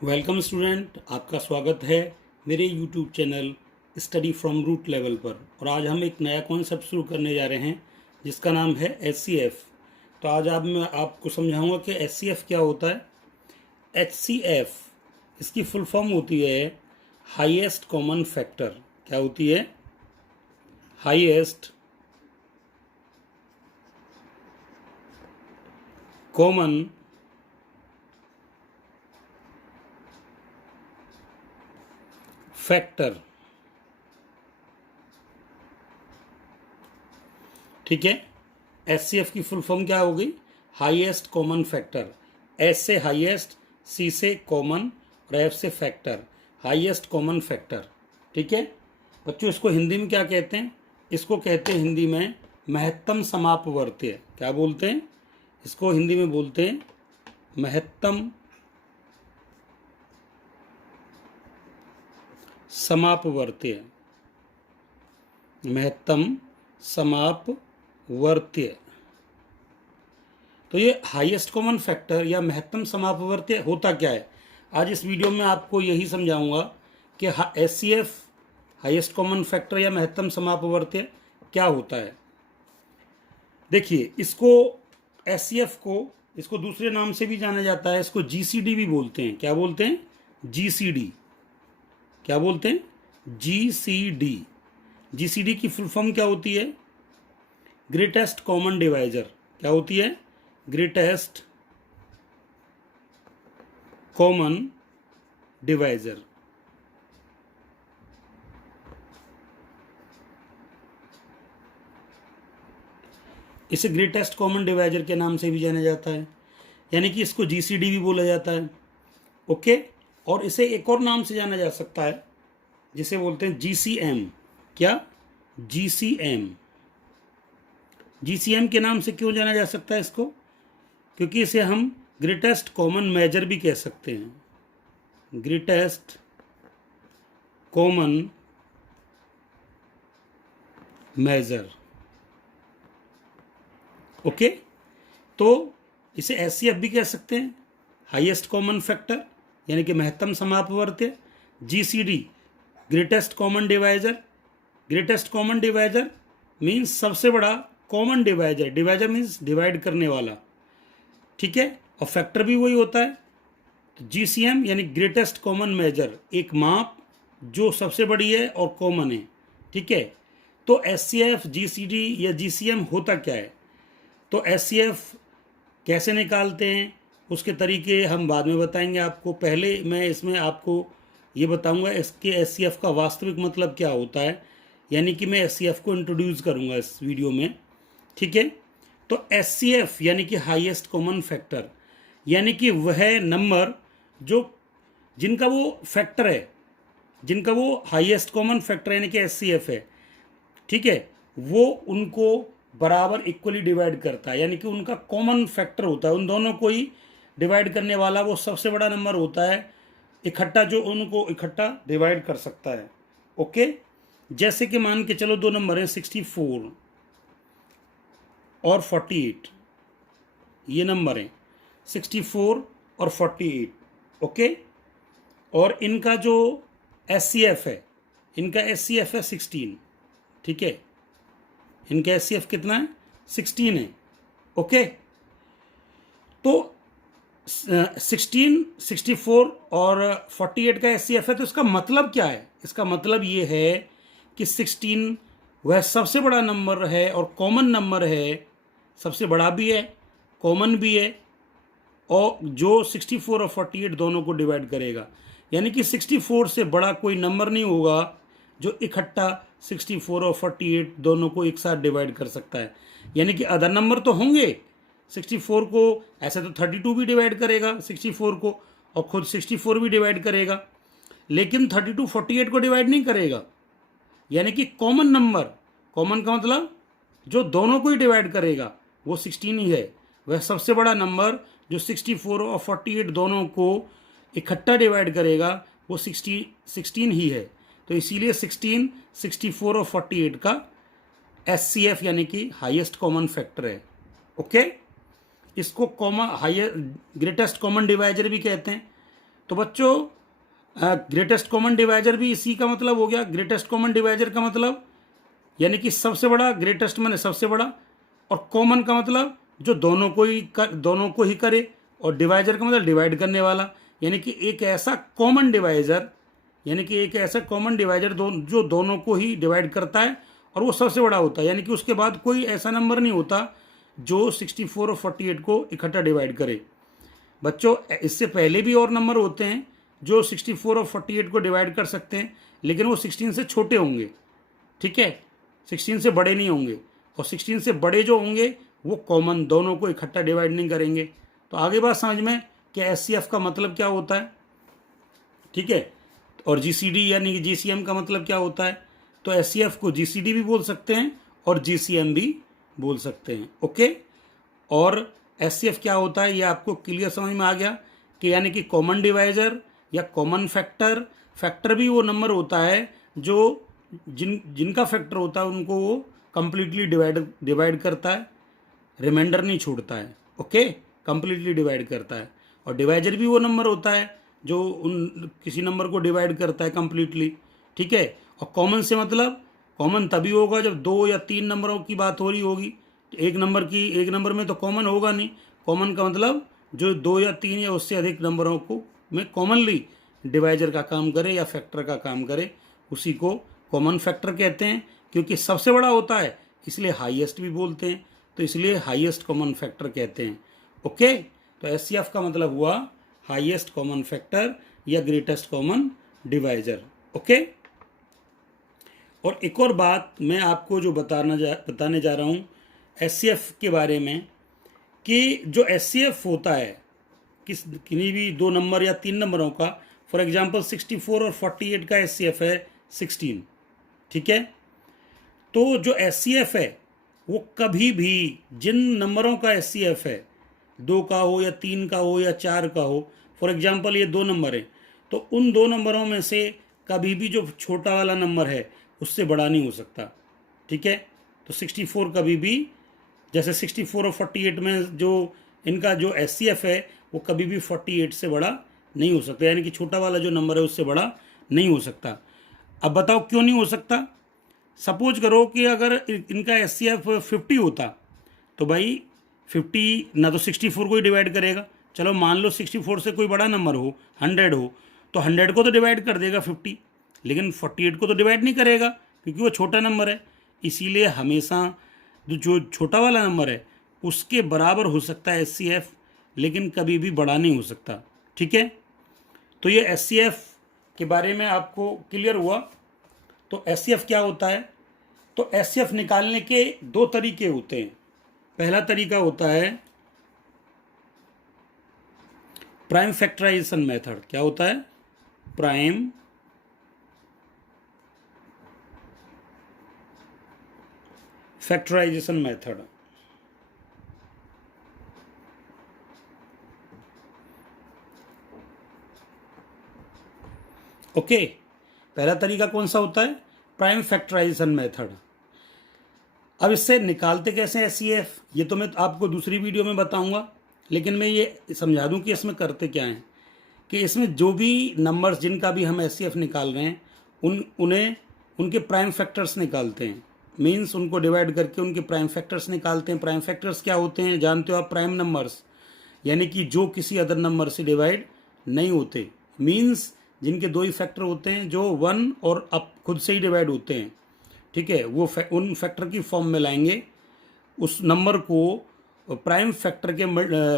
Welcome student, आपका स्वागत है मेरे YouTube channel study from root level पर। और आज हम एक नया कॉन्सेप्ट शुरू करने जा रहे हैं जिसका नाम है एचसीएफ। तो आज मैं आपको समझाऊंगा कि एचसीएफ क्या होता है। एचसीएफ इसकी फुल फॉर्म होती है हाईएस्ट कॉमन फैक्टर। क्या होती है? Highest common factor. ठीक है, एचसीएफ की फुल फॉर्म क्या होगी? Highest common factor. एस से हाईएस्ट, सी से कॉमन और एफ से फैक्टर। Highest common factor. ठीक है बच्चों, इसको हिंदी में क्या कहते हैं? इसको कहते हैं हिंदी में महत्तम समापवर्त्य। क्या बोलते हैं इसको? हिंदी में बोलते हैं महत्तम समापवर्त्य। महत्तम समापवर्त्य। तो ये हाईएस्ट कॉमन फैक्टर या महत्तम समापवर्त्य होता क्या है? आज इस वीडियो में आपको यही समझाऊंगा कि एचसीएफ हाईएस्ट कॉमन फैक्टर या महत्तम समापवर्त्य क्या होता है। देखिए, इसको एचसीएफ को इसको दूसरे नाम से भी जाना जाता है। इसको जीसीडी भी बोलते हैं। क्या बोलते हैं? जीसीडी। क्या बोलते हैं? जीसीडी। जीसीडी की फुल फॉर्म क्या होती है? Greatest common divisor. क्या होती है? Greatest common divisor. इसे ग्रेटेस्ट कॉमन डिवाइजर के नाम से भी जाना जाता है, यानी कि इसको जीसीडी भी बोला जाता है। ओके, और इसे एक और नाम से जाना जा सकता है जिसे बोलते हैं जीसीएम। क्या? जीसीएम। जीसीएम के नाम से क्यों जाना जा सकता है इसको? क्योंकि इसे हम ग्रेटेस्ट कॉमन मेजर भी कह सकते हैं। Greatest common major. ओके, तो इसे एचसीएफ भी कह सकते हैं, हाईएस्ट कॉमन फैक्टर यानी कि महत्तम समापवर्त्य। GCD greatest common divisor. Greatest common divisor means सबसे बड़ा common divisor. Divisor means divide करने वाला। ठीक है, और फैक्टर भी वही होता है। तो जीसीएम यानी ग्रेटेस्ट कॉमन मेजर, एक माप जो सबसे बड़ी है और कॉमन है। ठीक है, तो एचसीएफ, जीसीडी या जीसीएम होता क्या है? तो एचसीएफ कैसे निकालते हैं उसके तरीके हम बाद में बताएंगे आपको। पहले मैं इसमें आपको ये बताऊंगा इसके एचसीएफ का वास्तविक मतलब क्या होता है, यानी कि मैं एचसीएफ को इंट्रोड्यूस करूंगा इस वीडियो में। ठीक है, तो एचसीएफ यानी कि हाईएस्ट कॉमन फैक्टर, यानी कि वह नंबर जो जिनका वो फैक्टर है, जिनका वो हाईएस्ट कॉमन फैक्टर यानी कि एचसीएफ है। ठीक है, वो उनको बराबर इक्वली डिवाइड करता है, यानी कि उनका कॉमन फैक्टर होता है। उन दोनों को ही डिवाइड करने वाला वो सबसे बड़ा नंबर होता है इकट्ठा, जो उनको इकट्ठा डिवाइड कर सकता है। ओके, जैसे कि मान के चलो दो नंबर हैं 64 और 48। ये नंबर हैं 64 और 48। ओके, और इनका जो एचसीएफ है, इनका एचसीएफ है 16। ठीक है, इनका एचसीएफ कितना है? 16 है। ओके, तो 16, 64 और 48 का एचसीएफ है। तो इसका मतलब क्या है? इसका मतलब ये है कि 16 वह सबसे बड़ा नंबर है और कॉमन नंबर है। सबसे बड़ा भी है, कॉमन भी है, और जो 64 और 48 दोनों को डिवाइड करेगा। यानी कि 64 से बड़ा कोई नंबर नहीं होगा जो इकट्ठा 64 और 48 दोनों को एक साथ डिवाइड कर सकता है। यानी कि अदर नंबर तो होंगे 64 को, ऐसे तो 32 भी डिवाइड करेगा 64 को, और खुद 64 भी डिवाइड करेगा, लेकिन 32 48 को डिवाइड नहीं करेगा। यानी कि कॉमन नंबर, कॉमन का मतलब जो दोनों को ही डिवाइड करेगा, वो 16 ही है। वह सबसे बड़ा नंबर जो 64 और 48 दोनों को इकट्ठा डिवाइड करेगा, वो 16 ही है। तो इसीलिए 16, 64 और 48 का एचसीएफ यानी कि हाईएस्ट कॉमन फैक्टर है। ओके, इसको common highest greatest common divisor भी कहते हैं। तो बच्चों ग्रेटेस्ट कॉमन डिवाइजर भी इसी का मतलब हो गया। ग्रेटेस्ट कॉमन डिवाइजर का मतलब यानी कि सबसे बड़ा, ग्रेटेस्ट माने सबसे बड़ा, और कॉमन का मतलब जो दोनों को ही करे, और डिवाइजर का मतलब डिवाइड करने वाला। यानी कि एक ऐसा कॉमन डिवाइजर, जो दोनों को ही डिवाइड करता है और वो सबसे बड़ा होता है। यानी कि उसके बाद कोई ऐसा नंबर नहीं होता जो 64 और 48 को इकट्ठा डिवाइड करे। बच्चों इससे पहले भी और नंबर होते हैं जो 64 और 48 को डिवाइड कर सकते हैं, लेकिन वो 16 से छोटे होंगे, ठीक है, 16 से बड़े नहीं होंगे। और 16 से बड़े जो होंगे वो कॉमन दोनों को इकट्ठा डिवाइड नहीं करेंगे। तो आगे बात समझ में कि एचसीएफ का मतलब क्या होता है, ठीक है, और जीसीडी यानी कि जीसीएम का मतलब क्या होता है। तो एचसीएफ को जीसीडी भी बोल सकते हैं और जीसीएम भी बोल सकते हैं, ओके। और एचसीएफ क्या होता है ये आपको क्लियर समझ में आ गया कि यानी कि कॉमन डिवाइजर या कॉमन फैक्टर। फैक्टर भी वो नंबर होता है जो जिनका फैक्टर होता है उनको वो कंप्लीटली डिवाइड करता है, रिमाइंडर नहीं छोड़ता है, ओके, कंप्लीटली डिवाइड करता है। और डिवाइजर भी वो नंबर होता है जो किसी नंबर को डिवाइड करता है कंप्लीटली, ठीक है। और कॉमन से मतलब कॉमन तभी होगा जब 2 या 3 नंबरों की बात हो रही होगी। एक नंबर में तो कॉमन होगा नहीं। कॉमन का मतलब जो 2 या 3 या उससे अधिक नंबरों को में कॉमनली डिवाइजर का काम करे या फैक्टर का काम करे, उसी को कॉमन फैक्टर कहते हैं। क्योंकि सबसे बड़ा होता है इसलिए हाईएस्ट भी बोलते हैं, तो इसलिए हाईएस्ट कॉमन फैक्टर कहते हैं, ओके। तो एचसीएफ का मतलब हुआ हाईएस्ट कॉमन फैक्टर या ग्रेटेस्ट कॉमन डिवाइजर, ओके। और एक और बात मैं आपको जो बताने जा रहा हूँ एचसीएफ के बारे में, कि जो एचसीएफ होता है किन्हीं भी 2 नंबर या 3 नंबरों का, फॉर एग्जांपल 64 और 48 का एचसीएफ है 16, ठीक है। तो जो एचसीएफ है वो कभी भी जिन नंबरों का एचसीएफ है, 2 का हो या 3 का हो या 4 का हो, फॉर एग्जांपल ये 2 नंबर हैं, तो उन 2 नंबरों में से कभी भी जो छोटा वाला नंबर है उससे बड़ा नहीं हो सकता, ठीक है। तो 64 कभी भी, जैसे 64 और 48 में जो इनका जो एचसीएफ है वो कभी भी 48 से बड़ा नहीं हो सकता, यानी कि छोटा वाला जो नंबर है उससे बड़ा नहीं हो सकता। अब बताओ क्यों नहीं हो सकता। सपोज करो कि अगर इनका एचसीएफ 50 होता तो भाई 50 ना तो 64 को ही डिवाइड करेगा। चलो मान लो 64 से कोई बड़ा नंबर हो, 100 हो, तो 100 को तो डिवाइड कर देगा 50, लेकिन 48 को तो डिवाइड नहीं करेगा क्योंकि वो छोटा नंबर है। इसीलिए हमेशा जो छोटा वाला नंबर है उसके बराबर हो सकता है एचसीएफ, लेकिन कभी भी बड़ा नहीं हो सकता, ठीक है। तो ये एचसीएफ के बारे में आपको क्लियर हुआ। तो एचसीएफ क्या होता है, तो एचसीएफ निकालने के 2 तरीके होते हैं। पहला तरीका होता है प्राइम फैक्टराइजेशन मेथड। क्या होता है, प्राइम फैक्टराइजेशन मेथड। ओके, पहला तरीका कौन सा होता है, प्राइम फैक्टराइजेशन मेथड। अब इससे निकालते कैसे एचसीएफ ये तो मैं आपको दूसरी वीडियो में बताऊंगा, लेकिन मैं ये समझा दूं कि इसमें करते क्या हैं। कि इसमें जो भी नंबर्स जिनका भी हम एचसीएफ निकाल रहे हैं उन्हें उनके प्राइम फैक्टर्स निकालते हैं, मीन्स उनको डिवाइड करके उनके प्राइम फैक्टर्स निकालते हैं। प्राइम फैक्टर्स क्या होते हैं जानते हो आप, प्राइम नंबर्स यानी कि जो किसी अदर नंबर से डिवाइड नहीं होते, मीन्स जिनके 2 ही फैक्टर होते हैं जो 1 और अब खुद से ही डिवाइड होते हैं, ठीक है। वो उन फैक्टर की फॉर्म में लाएंगे, उस नंबर को प्राइम फैक्टर के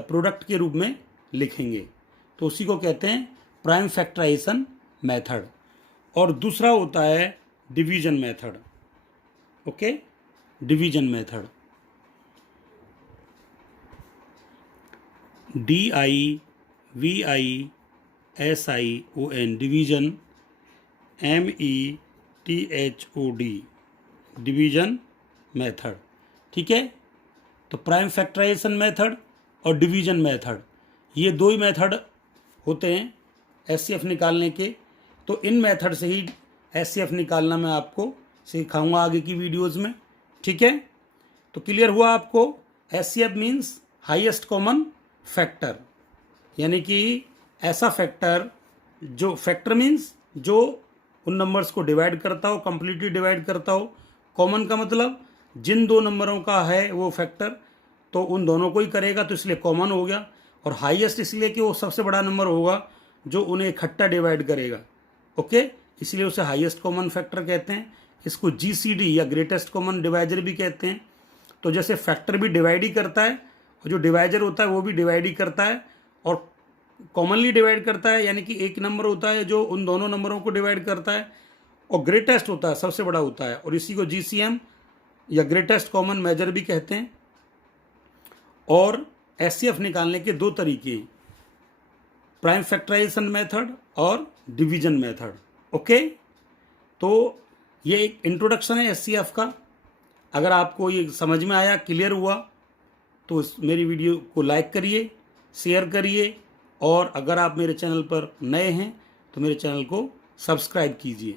प्रोडक्ट के रूप में लिखेंगे, तो उसी को कहते हैं प्राइम फैक्टराइजेशन मेथड। और दूसरा होता है division method, okay, division method, DIVISION, division, METHOD, division method, ठीक है। तो प्राइम फैक्टराइजेशन मेथड और डिवीजन मेथड ये 2 ही मेथड होते हैं एचसीएफ निकालने के। तो इन मेथड से ही एचसीएफ निकालना मैं आपको सिखाऊंगा आगे की वीडियोस में, ठीक है। तो क्लियर हुआ आपको, HCF means highest common factor, यानी कि ऐसा फैक्टर जो फैक्टर मीन्स जो उन नंबर्स को डिवाइड करता हो, कंप्लीटली डिवाइड करता हो। कॉमन का मतलब जिन दो नंबरों का है वो फैक्टर तो उन दोनों को ही करेगा, तो इसलिए कॉमन हो गया। और हाईएस्ट इसलिए कि वो सबसे बड़ा नंबर होगा जो उन्हें इकट्ठा डिवाइड करेगा। ओके, इसलिए उसे हाईएस्ट कॉमन फैक्टर कहते हैं। इसको जीसीडी या ग्रेटेस्ट कॉमन डिवाइजर भी कहते हैं। तो जैसे फैक्टर भी डिवाइड ही करता है और जो डिवाइजर होता है वो भी डिवाइड ही करता है और कॉमनली डिवाइड करता है, यानी कि एक नंबर होता है जो उन दोनों नंबरों को डिवाइड करता है, और ग्रेटेस्ट होता है, सबसे बड़ा होता है, और इसी को जीसीएम या ग्रेटेस्ट कॉमन मेजर भी कहते हैं। और एचसीएफ निकालने के दो तरीके हैं, प्राइम फैक्टराइजेशन मेथड और डिवीजन मेथड। ओके, तो ये एक इंट्रोडक्शन है एचसीएफ का। अगर आपको ये समझ में आया, क्लियर हुआ, तो मेरी वीडियो को लाइक करिए, शेयर करिए, और अगर आप मेरे चैनल पर नए हैं तो मेरे चैनल को सब्सक्राइब कीजिए।